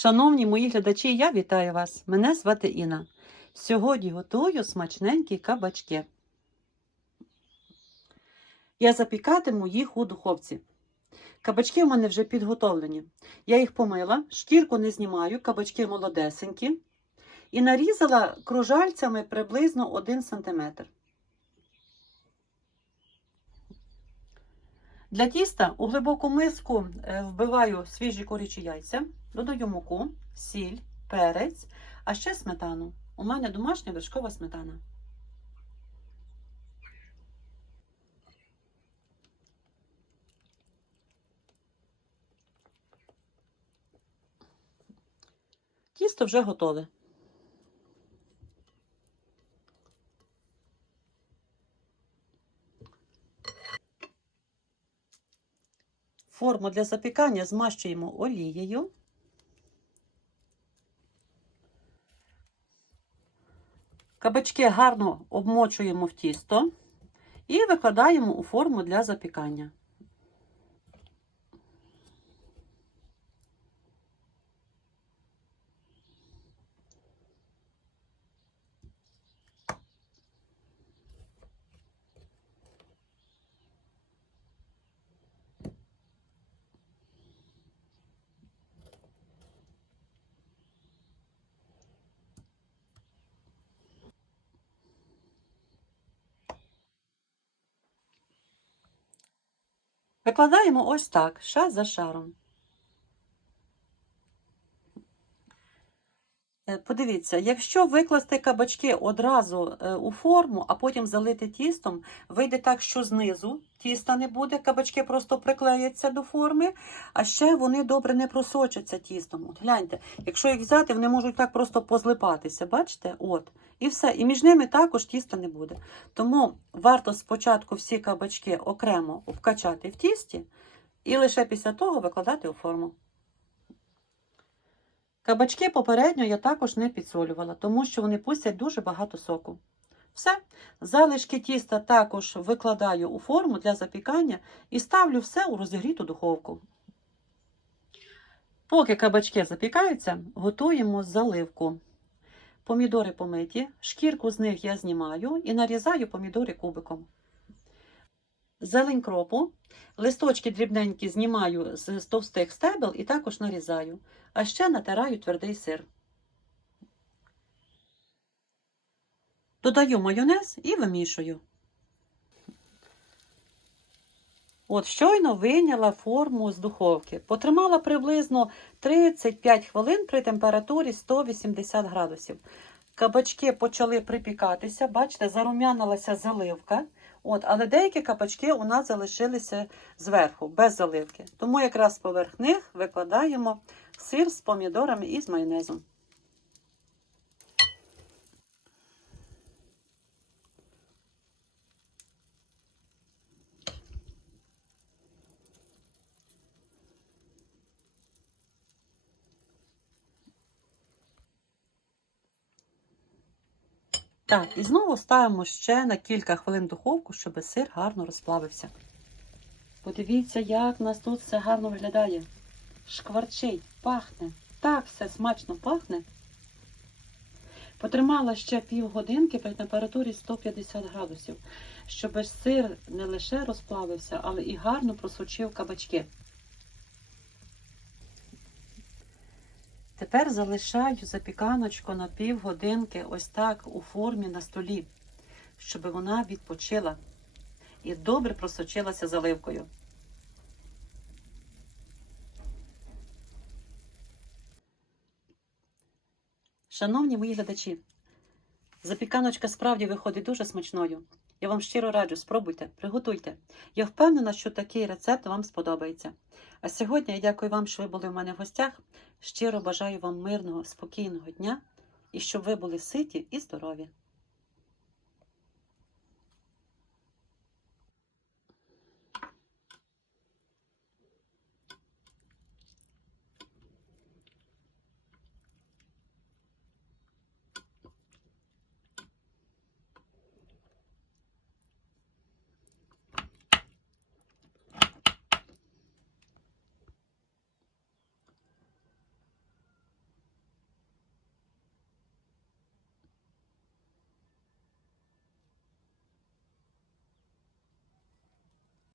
Шановні мої глядачі, я вітаю вас. Мене звати Інна. Сьогодні готую смачненькі кабачки. Я запікатиму їх у духовці. Кабачки у мене вже підготовлені. Я їх помила, шкірку не знімаю, кабачки молодесенькі. І нарізала кружальцями приблизно 1 см. Для тіста у глибоку миску е, вбиваю свіжі курячі яйця, додаю муку, сіль, перець, а ще сметану. У мене домашня вершкова сметана. Тісто вже готове. Форму для запікання змащуємо олією. Кабачки гарно обмочуємо в тісто і викладаємо у форму для запікання. Викладаємо ось так, шар за шаром. Е, Подивіться, якщо викласти кабачки одразу е, у форму, а потім залити тістом, вийде так, що знизу тіста не буде, кабачки просто приклеяться до форми, а ще вони добре не просочаться тістом. От гляньте, якщо їх взяти, вони можуть так просто позлипатися. Бачите? От. І все. І між ними також тіста не буде. Тому варто спочатку всі кабачки окремо обкачати в тісті і лише після того викладати у форму. Кабачки попередньо я також не підсолювала, тому що вони пустять дуже багато соку. Все, залишки тіста також викладаю у форму для запікання і ставлю все у розігріту духовку. Поки кабачки запікаються, готуємо заливку. Помідори помиті, шкірку з них я знімаю і нарізаю помідори кубиком. Зелень кропу, листочки дрібненькі знімаю з товстих стебел і також нарізаю, а ще натираю твердий сир. Додаю майонез і вимішую. От щойно вийняла форму з духовки. Потримала приблизно 35 хвилин при температурі 180 градусів. Кабачки почали припікатися, бачите, зарум'янилася заливка. От, але деякі кабачки у нас залишилися зверху, без заливки. Тому якраз поверх них викладаємо сир з помідорами і з майонезом. Так, і знову ставимо ще на кілька хвилин духовку, щоб сир гарно розплавився. Подивіться, як у нас тут все гарно виглядає. Шкварчить, пахне. Так все смачно пахне. Потримала ще півгодинки при температурі 150 градусів, щоб сир не лише розплавився, але і гарно просочив кабачки. Тепер залишаю запіканочку на півгодинки ось так у формі на столі, щоб вона відпочила і добре просочилася заливкою. Шановні мої глядачі, запіканочка справді виходить дуже смачною. Я вам щиро раджу, спробуйте, приготуйте. Я впевнена, що такий рецепт вам сподобається. А сьогодні я дякую вам, що ви були в мене в гостях. Щиро бажаю вам мирного, спокійного дня і щоб ви були ситі і здорові.